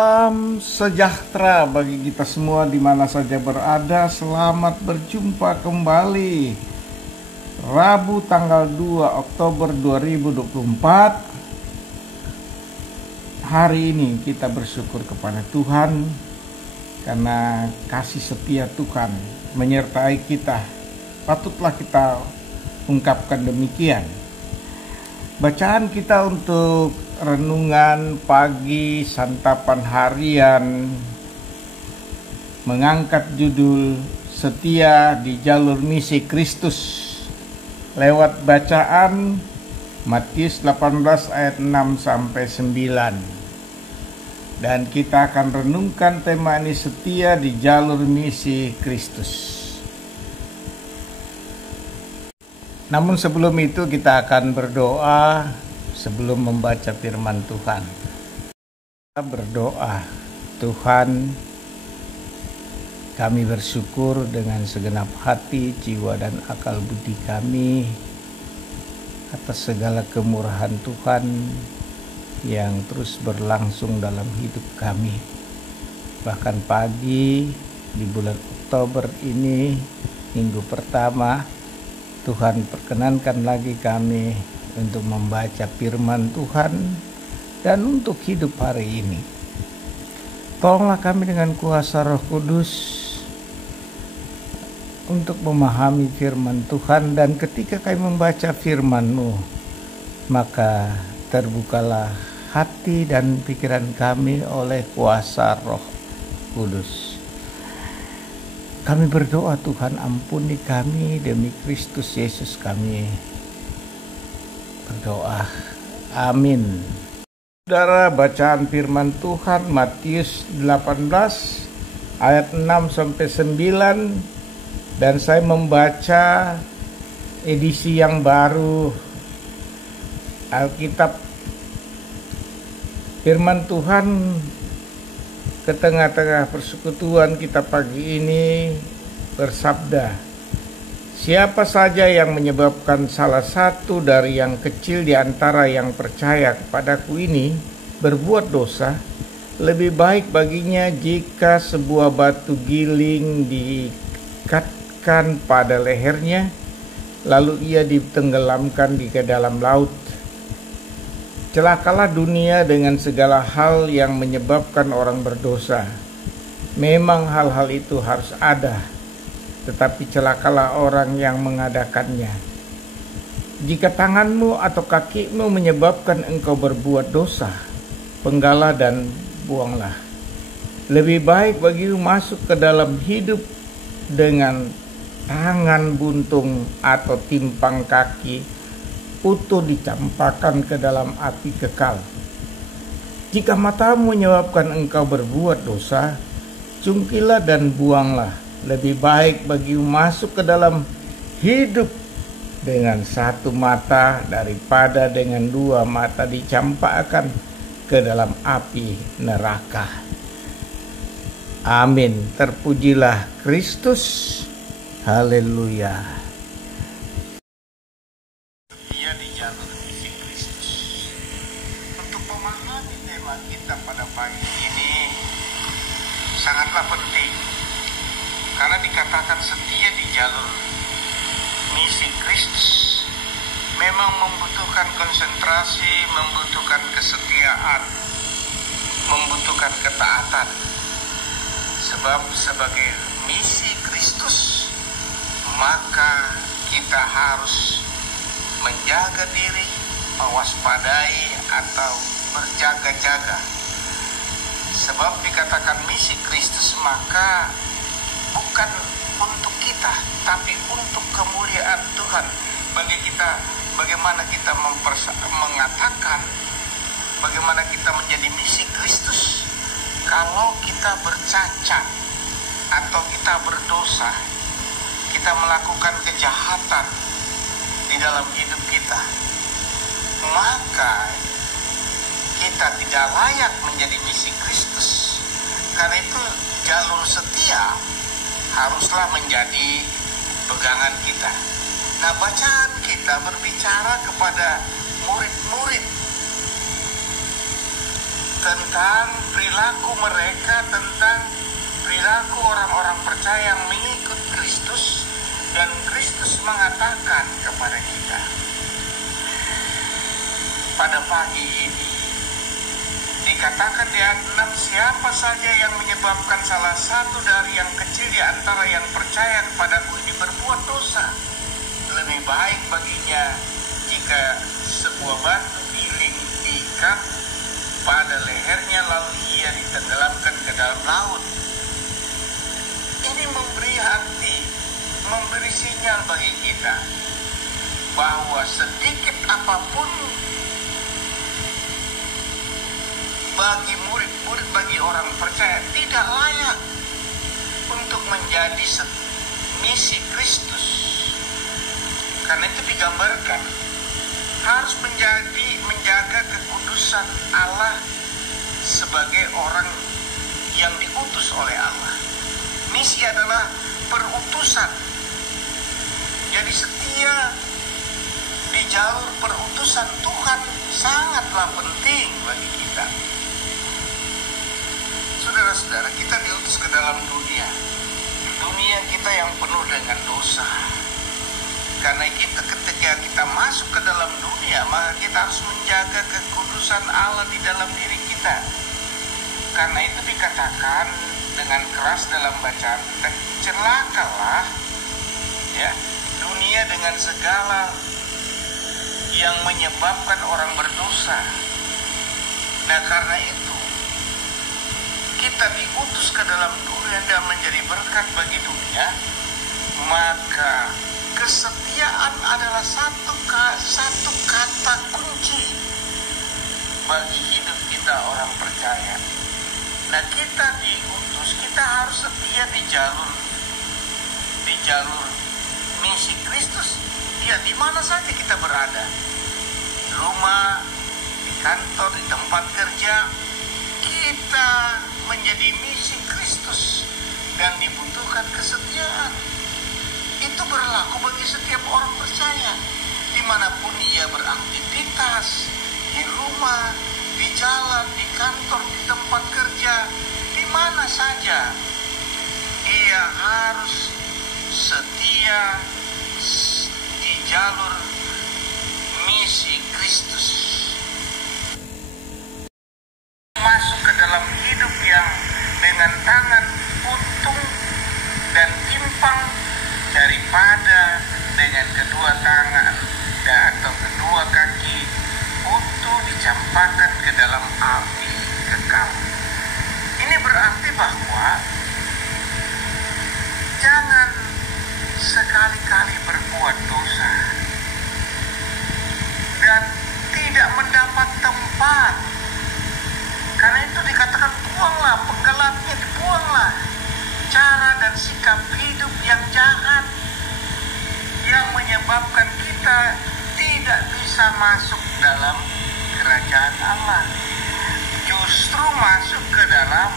Salam sejahtera bagi kita semua di mana saja berada. Selamat berjumpa kembali. Rabu tanggal 2 Oktober 2024. Hari ini kita bersyukur kepada Tuhan karena kasih setia Tuhan menyertai kita. Patutlah kita ungkapkan demikian. Bacaan kita untuk renungan pagi santapan harian mengangkat judul Setia di Jalur Misi Kristus lewat bacaan Matius 18 ayat 6 sampai 9. Dan kita akan renungkan tema ini, setia di jalur misi Kristus. Namun sebelum itu kita akan berdoa sebelum membaca firman Tuhan. Kita berdoa, Tuhan, kami bersyukur dengan segenap hati, jiwa dan akal budi kami atas segala kemurahan Tuhan yang terus berlangsung dalam hidup kami. Bahkan pagi di bulan Oktober ini, minggu pertama, Tuhan perkenankan lagi kami untuk membaca firman Tuhan dan untuk hidup hari ini. Tolonglah kami dengan kuasa Roh Kudus untuk memahami firman Tuhan, dan ketika kami membaca firman-Mu, maka terbukalah hati dan pikiran kami oleh kuasa Roh Kudus. Kami berdoa, Tuhan, ampuni kami demi Kristus Yesus kami berdoa. Amin. Saudara, bacaan firman Tuhan Matius 18 ayat 6 sampai 9, dan saya membaca edisi yang baru Alkitab. Firman Tuhan ke tengah-tengah persekutuan kita pagi ini bersabda, siapa saja yang menyebabkan salah satu dari yang kecil di antara yang percaya kepadaku ini berbuat dosa, lebih baik baginya jika sebuah batu giling diikatkan pada lehernya, lalu ia ditenggelamkan di ke dalam laut. Celakalah dunia dengan segala hal yang menyebabkan orang berdosa. Memang hal-hal itu harus ada, tetapi celakalah orang yang mengadakannya. Jika tanganmu atau kakimu menyebabkan engkau berbuat dosa, penggalah dan buanglah. Lebih baik bagimu masuk ke dalam hidup dengan tangan buntung atau timpang kaki utuh dicampakkan ke dalam api kekal. Jika matamu menyebabkan engkau berbuat dosa, cungkilah dan buanglah. Lebih baik bagimu masuk ke dalam hidup dengan satu mata daripada dengan dua mata dicampakkan ke dalam api neraka. Amin. Terpujilah Kristus. Haleluya. Pada pagi ini sangatlah penting, karena dikatakan setia di jalur misi Kristus memang membutuhkan konsentrasi, membutuhkan kesetiaan, membutuhkan ketaatan. Sebab sebagai misi Kristus, maka kita harus menjaga diri, mewaspadai atau berjaga-jaga. Sebab dikatakan misi Kristus, maka bukan untuk kita, tapi untuk kemuliaan Tuhan. Bagi kita, bagaimana kita mengatakan bagaimana kita menjadi misi Kristus kalau kita bercacat atau kita berdosa, kita melakukan kejahatan di dalam hidup kita, maka kita tidak layak menjadi misi Kristus. Karena itu jalur setia haruslah menjadi pegangan kita. Nah, bacaan kita berbicara kepada murid-murid tentang perilaku mereka, tentang perilaku orang-orang percaya yang mengikut Kristus. Dan Kristus mengatakan kepada kita pada pagi ini, dikatakan di ayat 6, siapa saja yang menyebabkan salah satu dari yang kecil di antara yang percaya kepadaku ini berbuat dosa, lebih baik baginya jika sebuah batu giling diikat pada lehernya lalu ia ditenggelamkan ke dalam laut. Ini memberi hati, memberi sinyal bagi kita bahwa sedikit apapun bagi murid-murid, bagi orang percaya tidak layak untuk menjadi misi Kristus. Karena itu digambarkan harus menjaga kekudusan Allah sebagai orang yang diutus oleh Allah. Misi adalah perutusan. Jadi setia di jalur perutusan Tuhan sangatlah penting bagi kita. Saudara-saudara, kita diutus ke dalam dunia kita yang penuh dengan dosa. Karena kita ketika kita masuk ke dalam dunia, maka kita harus menjaga kekudusan Allah di dalam diri kita. Karena itu dikatakan dengan keras dalam bacaan kita, celakalah ya dunia dengan segala yang menyebabkan orang berdosa. Nah, karena itu kita diutus ke dalam dunia dan menjadi berkat bagi dunia, maka kesetiaan adalah satu kata kunci bagi hidup kita orang percaya. Nah, kita diutus, kita harus setia di jalur misi Kristus. Ya, di mana saja kita berada, di rumah, di kantor, di tempat kerja, kita menjadi misi Kristus dan dibutuhkan kesetiaan. Itu berlaku bagi setiap orang percaya, dimanapun ia beraktivitas, di rumah, di jalan, di kantor, di tempat kerja, di mana saja, ia harus setia di jalur misi Kristus. Masuk ke dalam hidup yang dengan tangan untung dan timpang daripada dengan kedua tangan atau kedua kaki utuh dicampakkan ke dalam api kekal. Ini berarti bahwa jangan sekali-kali berbuat dosa dan tidak mendapat tempat. Karena itu dikatakan buanglah, penggelapnya dibuanglah. Cara dan sikap hidup yang jahat yang menyebabkan kita tidak bisa masuk dalam kerajaan Allah, justru masuk ke dalam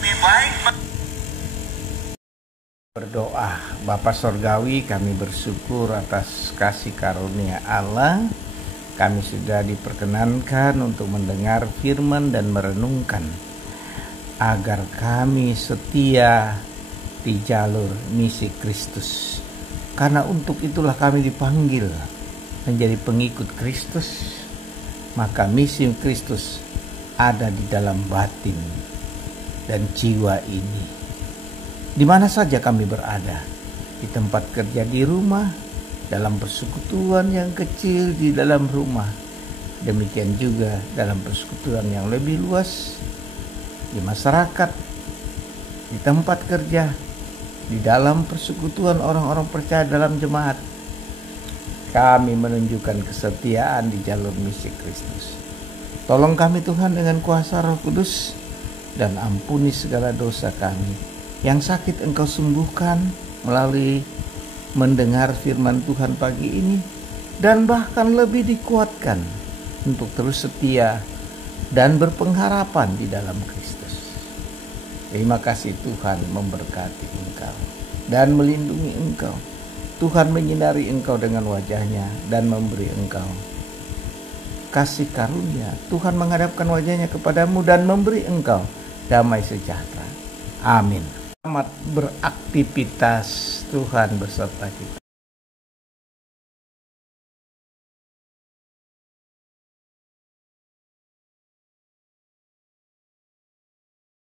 lebih baik. Berdoa. Bapa Sorgawi, kami bersyukur atas kasih karunia Allah. Kami sudah diperkenankan untuk mendengar firman dan merenungkan, agar kami setia di jalur misi Kristus. Karena untuk itulah kami dipanggil menjadi pengikut Kristus. Maka misi Kristus ada di dalam batin dan jiwa ini. Di mana saja kami berada, di tempat kerja, di rumah, dalam persekutuan yang kecil di dalam rumah, demikian juga dalam persekutuan yang lebih luas, di masyarakat, di tempat kerja, di dalam persekutuan orang-orang percaya dalam jemaat, kami menunjukkan kesetiaan di jalur misi Kristus. Tolong kami Tuhan dengan kuasa Roh Kudus, dan ampuni segala dosa kami. Yang sakit Engkau sembuhkan melalui mendengar firman Tuhan pagi ini, dan bahkan lebih dikuatkan untuk terus setia dan berpengharapan di dalam Kristus. Terima kasih Tuhan, memberkati Engkau. dan melindungi engkau. Tuhan menyinari engkau dengan wajah-Nya dan memberi engkau kasih karunia. Tuhan menghadapkan wajah-Nya kepadamu dan memberi engkau damai sejahtera. Amin. Selamat beraktivitas. Tuhan beserta kita.